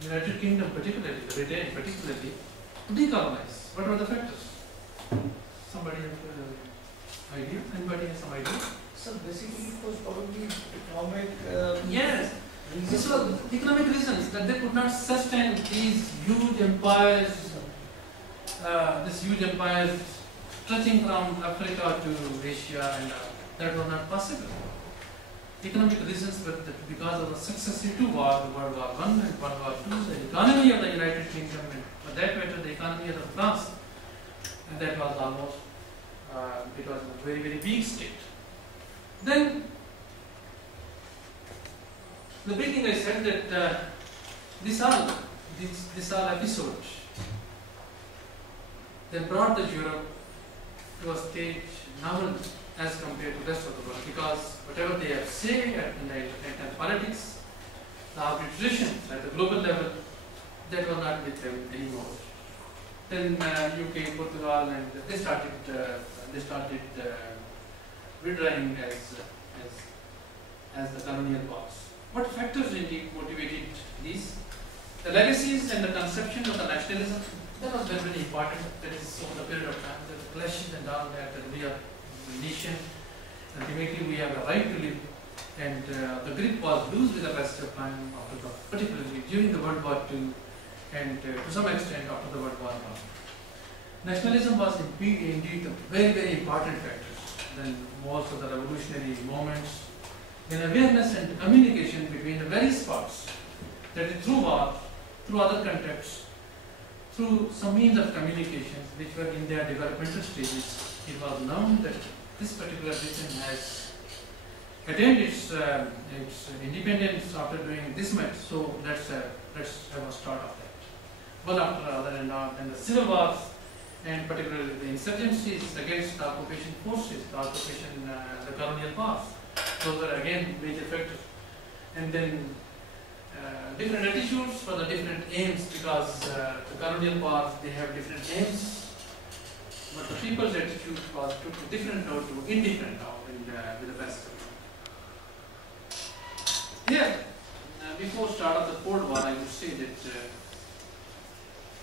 United Kingdom particularly, Britain particularly, to decolonize? What were the factors? Somebody have idea? Anybody has some idea? So basically it was probably economic yes. reasons. This was economic reasons that they could not sustain these huge empires, stretching from Africa to Asia, and that was not possible. Economic reasons were that because of the successive two wars, World War I and World War II, the economy of the United Kingdom, and for that matter, the economy of France, and that was almost, it was a very, very weak state. Then, the beginning I said that these are episodes. They brought the Europe to a stage novel as compared to the rest of the world, because whatever they have said in the politics, the arbitration at the global level, that was not with them anymore. Then UK, Portugal, and they started withdrawing as the colonial powers. What factors indeed motivated these? The legacies and the conception of the nationalism, that was very, very important. That is over the period of time, the clashes and all that we are a nation. Ultimately, we have a right to live, and the grip was loose with the passage of time, particularly during the World War II, and to some extent after the World War I. Nationalism was indeed a very, very important factor than most of the revolutionary moments. In awareness and communication between the various parts, that is through war, through other contexts, through some means of communication which were in their developmental stages, it was known that this particular region has attained its independence after doing this much. So let's have a start of that. One after the other, and the civil wars, and particularly the insurgencies against the occupation forces, the colonial powers. Those were again major factors. And then different attitudes for the different aims, because the colonial powers, they have different aims, but the people's attitude was took a different road to indifferent now with the passage of time. Here, before start of the Cold War, I would say that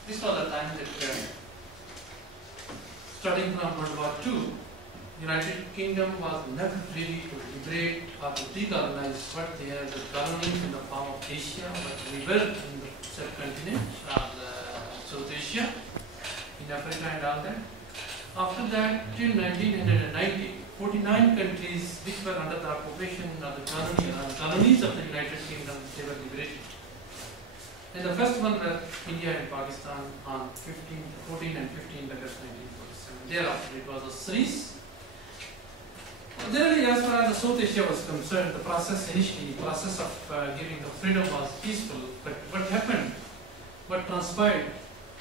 this was a time that starting from World War II, United Kingdom was never ready to liberate or to decolonize what they had, the colonies in the form of Asia, but we were in the subcontinent, South Asia, in Africa and all that. After that, till 1990, 49 countries which were under the occupation of the colonies of the United Kingdom, they were liberated. And the first one were India and Pakistan on 14 and 15 August 1947. Thereafter, it was a series. Generally, as far as the South Asia was concerned, the process of giving the freedom was peaceful. But what happened, what transpired,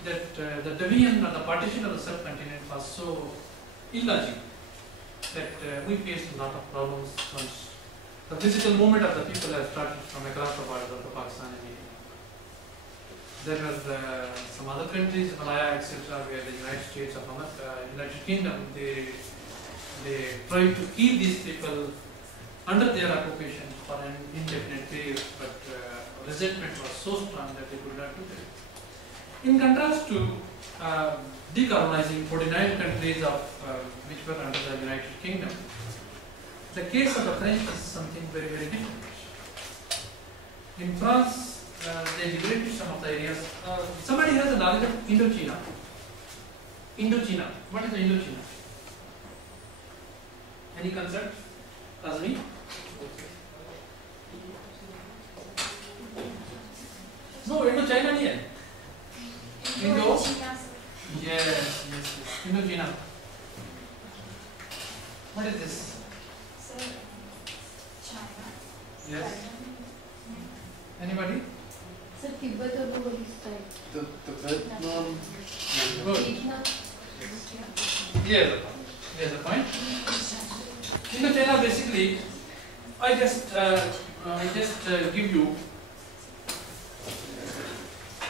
that the division or the partition of the subcontinent was so illogical that we faced a lot of problems once the physical movement of the people have started from across the borders of Pakistan and India. There were some other countries, Malaya, etc., where the United States of America, United Kingdom, they tried to keep these people under their occupation for an indefinite period, but resentment was so strong that they could not do that. In contrast to decolonizing 49 countries which were under the United Kingdom, the case of the French is something very, very different. In France, they liberated some of the areas. Somebody has a knowledge of Indochina. Indochina. What is the Indochina? Any concept? Azmi? No, Indochina nahi hai. Indo? Yes. Indochina. What is this? Sir, China. Yes. Anybody? Sir, Tibet or Buddhist type. The Vietnam. Good. Vietnam. Here's the point. Indochina, basically, I just give you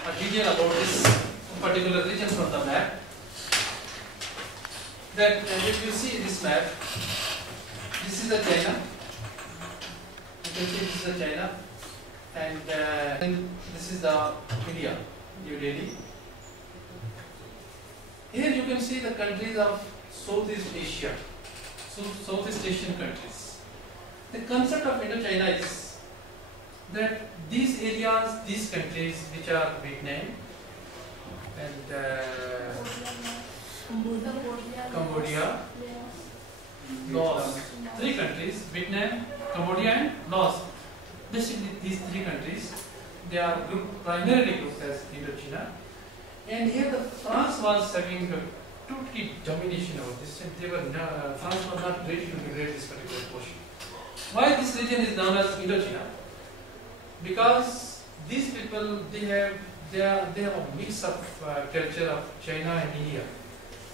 a detail about this particular region from the map. That if you see this map, this is the China. You can see this is the China, And then this is the India, New Delhi. Here you can see the countries of Southeast Asia, so Southeast Asian countries. The concept of Indochina is that these areas, these countries which are Vietnam and Cambodia, Laos, three countries, Vietnam, Cambodia and Laos. Basically these three countries, they are primarily grouped as Indochina. And here the France was having a totally domination over this, and they were France was not ready to liberate this particular portion. Why this region is known as Indochina? Because these people they have a mix of culture of China and India,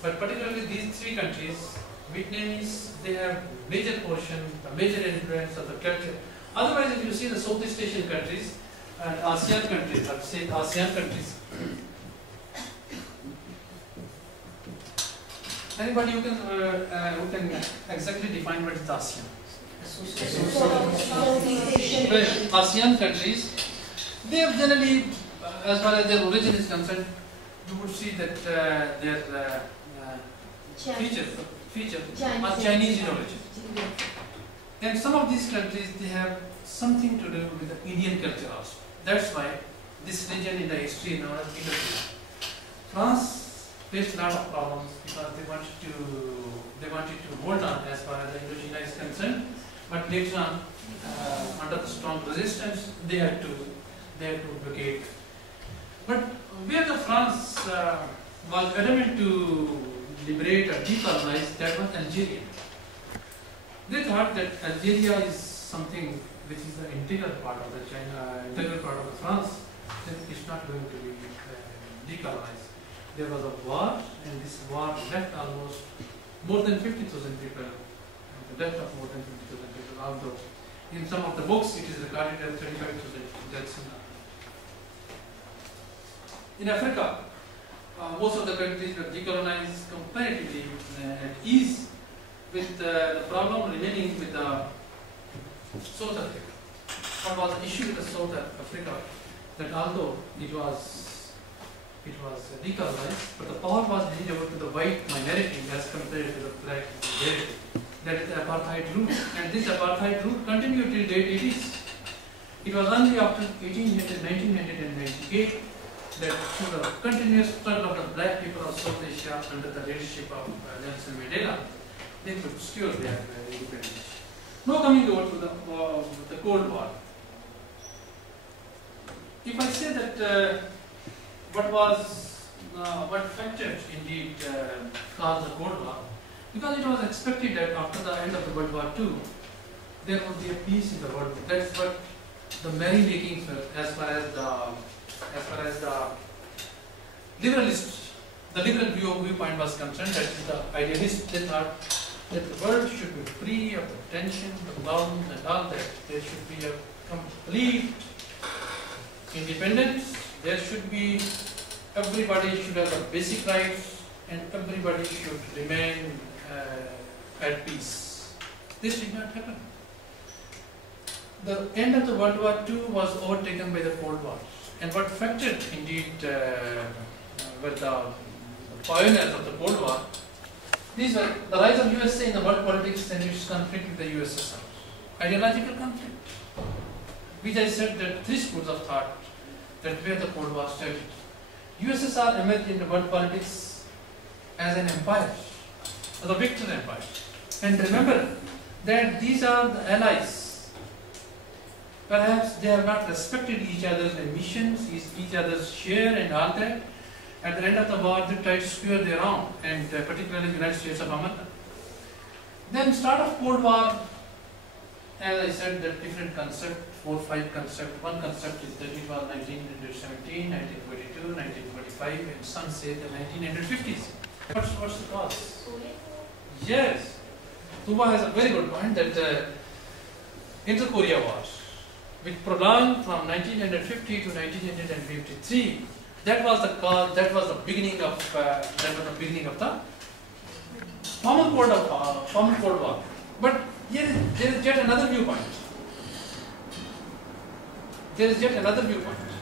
but particularly these three countries, Vietnamese, they have major portion, a major influence of the culture. Otherwise, if you see the Southeast Asian countries and ASEAN countries, I've said ASEAN countries. Anybody who can exactly define what is ASEAN? Well, ASEAN countries, they have generally, as far as their origin is concerned, you would see that their feature are Chinese in origin. And some of these countries, they have something to do with the Indian culture also. That's why this region in the history is known as Indochina. France faced a lot of problems because they wanted to hold on as far as the Indochina is concerned, but later on, under the strong resistance, they had to vacate. But where the France was adamant to liberate or decolonize, that was Algeria. They thought that Algeria is something which is the integral part of the integral part of the France, that it's not going to be decolonized. There was a war, and this war left almost more than 50,000 people, the death of more than 50,000 people, although in some of the books it is recorded as 35,000 deaths. In Africa, most of the countries were decolonized comparatively at ease, with the problem remaining with the South Africa. What was the issue with the South Africa? That although it was decolonized, but the power was handed over to the white minority as compared to the black majority. That is the apartheid rule, and this apartheid rule continued till late 80s. It was only after 1998 that through the continuous struggle of the black people of South Asia under the leadership of Nelson Mandela, they could secure their independence. Now coming over to the Cold War. If I say that what factors indeed caused the Cold War, because it was expected that after the end of the World War II, there would be a peace in the world. That's what the merrymakings were as far as the liberal viewpoint was concerned. That is the idealists, they thought that the world should be free of the tension, the bombs and all that. There should be a complete independence. There should be, everybody should have the basic rights, and everybody should remain at peace. This did not happen. The end of the World War II was overtaken by the Cold War. And what factored indeed were the pioneers of the Cold War. These were the rise of USA in the world politics and its conflict with the USSR. Ideological conflict. Which I said that three schools of thought that where the Cold War started. USSR emerged in the world politics as an empire, as a victor empire. And remember that these are the allies. Perhaps they have not respected each other's ambitions, each other's share and all that. At the end of the war, they tried to secure their own, and particularly the United States of America. Then start of Cold War, as I said, the different concepts, 4 or 5 concepts. One concept is that it was 1917, 1942, 1945, and some say the 1950s. What's the cause? Yes. Tuba has a very good point that inter-Korea War, which prolonged from 1950 to 1953, that was the cause. That was the beginning of the Common Cold War. But here there is yet another viewpoint. there is yet another viewpoint.